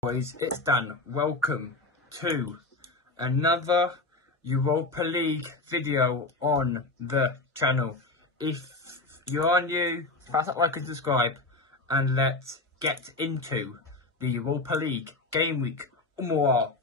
Boys, it's done. Welcome to another Europa League video on the channel. If you are new, press that like and subscribe, and let's get into the Europa League game week 4.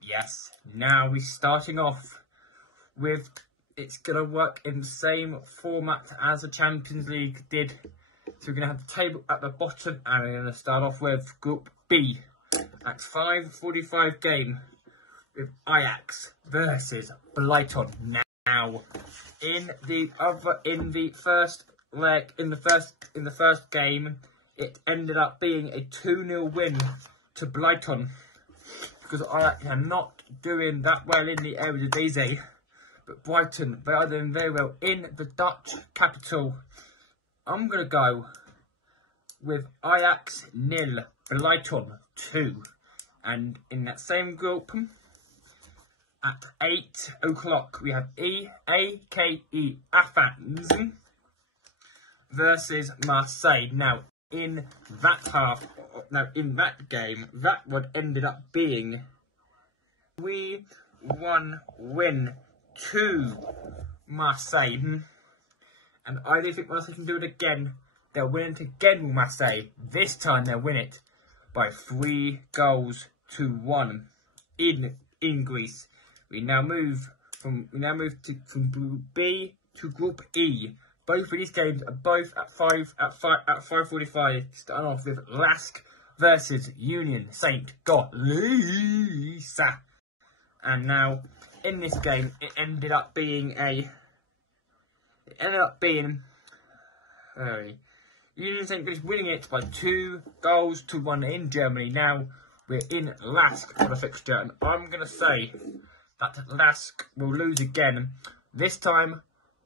Yes, now we're starting off with, it's going to work in the same format as the Champions League did. So we're going to have the table at the bottom, and we're going to start off with Group B at 5:45 game with Ajax versus Brighton. Now, in the first game, it ended up being a 2-0 win to Brighton, because Ajax are not doing that well in the Eredivisie, but Brighton, they are doing very well in the Dutch capital. I'm going to go with Ajax 0, Brighton 2. And in that same group, at 8 o'clock, we have AKE Athens versus Marseille. Now, in that game, that one ended up being 3-1 win to Marseille. And I do think Marseille can do it again. They'll win it again with Marseille. This time they'll win it by 3-1 in Greece. We now move from Group B to Group E. Both of these games are both at 5:45. Starting off with Lask versus Union Saint Gallen. And now in this game, it ended up being Union Saint Gallen winning it by 2-1 in Germany. Now we're in Lask for the fixture, and I'm gonna say that Lask will lose again. This time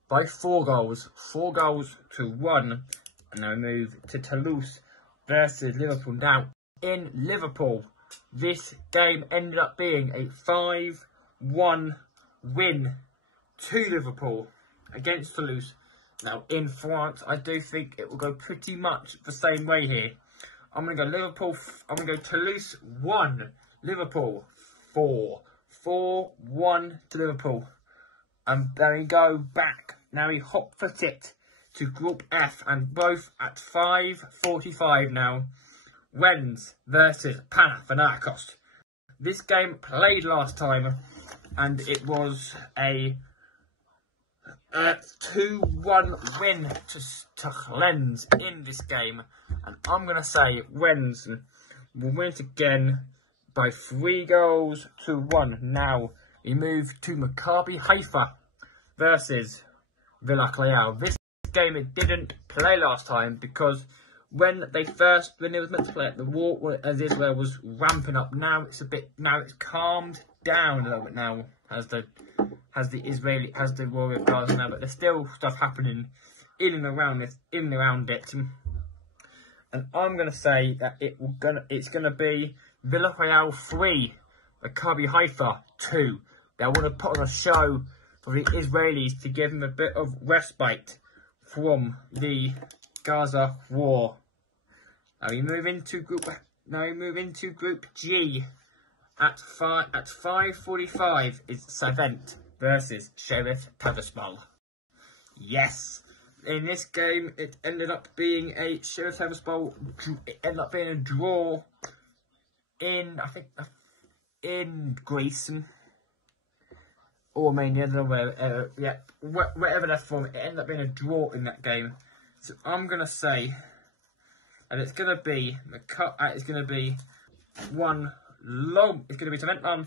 by 4 goals. 4-1. And now we move to Toulouse versus Liverpool. Now, in Liverpool, this game ended up being a 5-1 win to Liverpool against Toulouse. Now, in France, I do think it will go pretty much the same way here. I'm going to go Liverpool. I'm going to go Toulouse 1, Liverpool 4. 4-1 to Liverpool. And then we go back. Now we hot-foot it to Group F, and both at 5:45 now. Rennes versus Panathinaikos. This game played last time, and it was a 2-1 win to Rennes in this game. And I'm going to say Rennes will win it again by 3-1. Now we move to Maccabi Haifa versus Villarreal. This game it didn't play last time because when it was meant to play it, the war as Israel was ramping up. Now it's calmed down a little bit now as the war of Gaza now, but there's still stuff happening in and around it. And I'm gonna say that it's gonna be Villarreal 3, Maccabi Haifa 2. They want to put on a show for the Israelis to give them a bit of respite from the Gaza war. Now we move into Group G. At 5:45 is Savent versus Sheriff Tiraspol. Yes, in this game it ended up being a Sheriff Tiraspol. It ended up being a draw in Greece. Or Romania, I don't know wherever they're from, it ended up being a draw in that game. So I'm gonna say, and it's gonna be one long. It's gonna be Savent 1.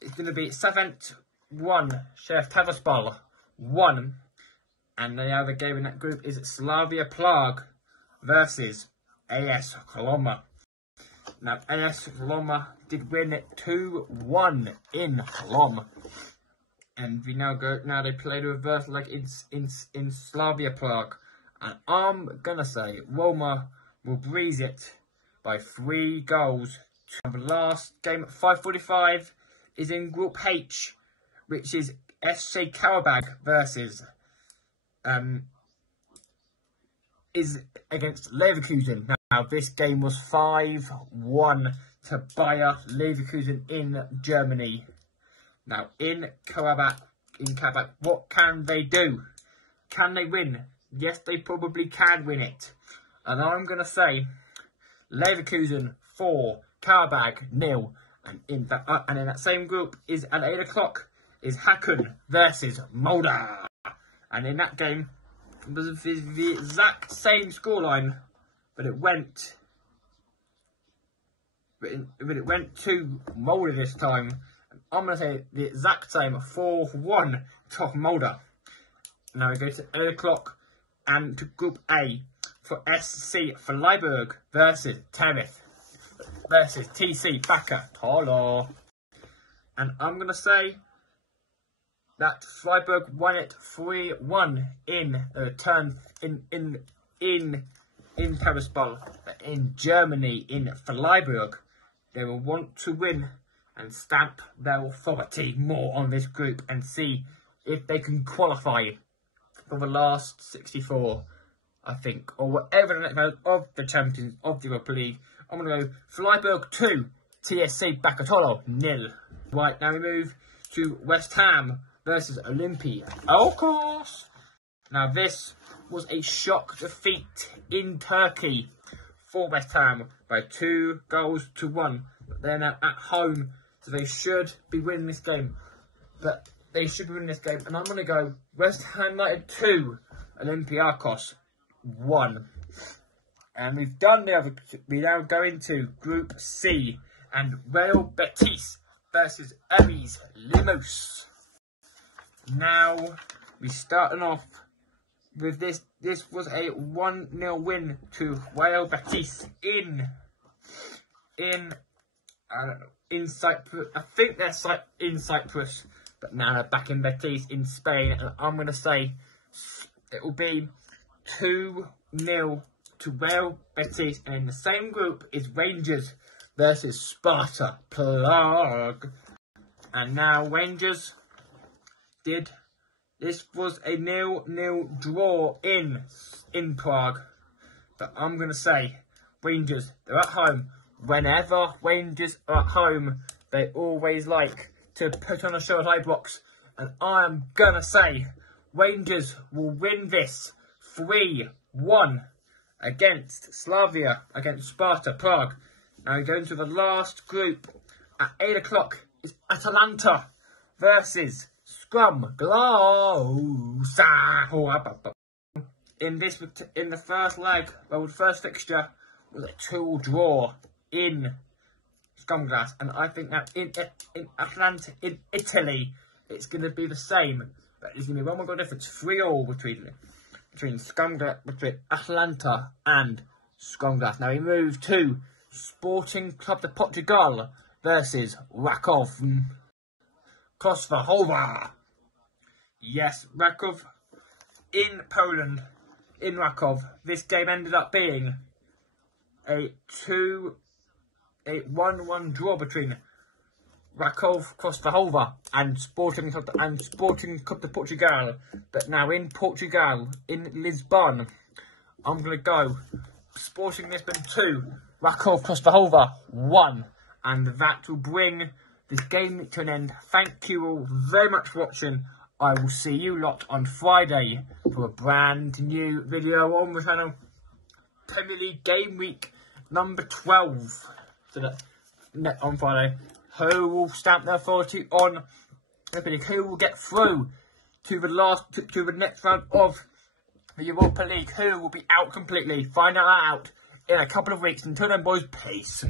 It's gonna be Savent 1, Sheriff Tiraspol 2-1. And the other game in that group is Slavia Prague versus AS Roma. Now, AS Roma did win it 2-1 in Roma. And we now they play the reverse leg in Slavia Prague. And I'm going to say Roma will breeze it by 3 goals. The last game at 5:45 is in Group H, which is SC Karabag versus is against Leverkusen. Now this game was 5-1 to Bayer Leverkusen in Germany. Now in Karabag, what can they do? Can they win? Yes, they probably can win it. And I'm gonna say Leverkusen 4, Karabag 0. And in that same group is at 8 o'clock is Hacken versus Molde. And in that game, it was the exact same scoreline, but it went to Molde this time. And I'm going to say the exact same, 4-1 to Molde. Now we go to 8 o'clock and to Group A for SC Freiburg versus Tenerife versus TC Bakker Tolo. And I'm going to say that Freiburg won it 3-1 in the return in Parisball. In Germany, in Freiburg, they will want to win and stamp their authority more on this group and see if they can qualify for the last 64, I think, or whatever the next round of the champions of the Europa League. I'm going to go Freiburg 2, TSC Bakker Tolo 0. Right, now we move to West Ham versus Olympiacos. Now this was a shock defeat in Turkey for West Ham by 2-1. But they're now at home, so they should be winning this game. And I'm going to go West Ham United 2, Olympiacos 1. And we've done the other. We now go into Group C and Real Betis versus Aris Limos. Now we starting off with this. This was a 1-0 win to Real Betis in Cyprus. I think they're in Cyprus, but now they're back in Betis in Spain. And I'm going to say it will be 2-0 to Real Betis. And in the same group is Rangers versus Sparta Prague. And now Rangers this was a 0-0 draw in Prague. But I'm going to say Rangers, they're at home. Whenever Rangers are at home, they always like to put on a show at Ibrox. And I am going to say Rangers will win this 3-1 against Sparta Prague. Now we go into the last group at 8 o'clock is Atalanta versus Scrum Glasgow. In the first leg, the first fixture was a 2 draw in Scumglass, and I think that in Atlanta, in Italy, it's going to be the same. But there's going to be 1 more goal difference, 3-3 between Atlanta and Scumglass. Now we move to Sporting Club de Portugal versus Rakov Kosvahova. Yes, Rakov in Poland, in Rakov. This game ended up being a 1-1 draw between Rakov Kosvahova and Sporting Club de Portugal. But now in Portugal, in Lisbon, I'm going to go Sporting Lisbon 2, Rakov Kosvahova 1. And that will bring this game to an end. Thank you all very much for watching. I will see you lot on Friday for a brand new video on the channel. Premier League Game Week number 12. So that on Friday. Who will stamp their authority on the League? Who will get through to the next round of the Europa League? Who will be out completely? Find out in a couple of weeks. Until then, boys, peace.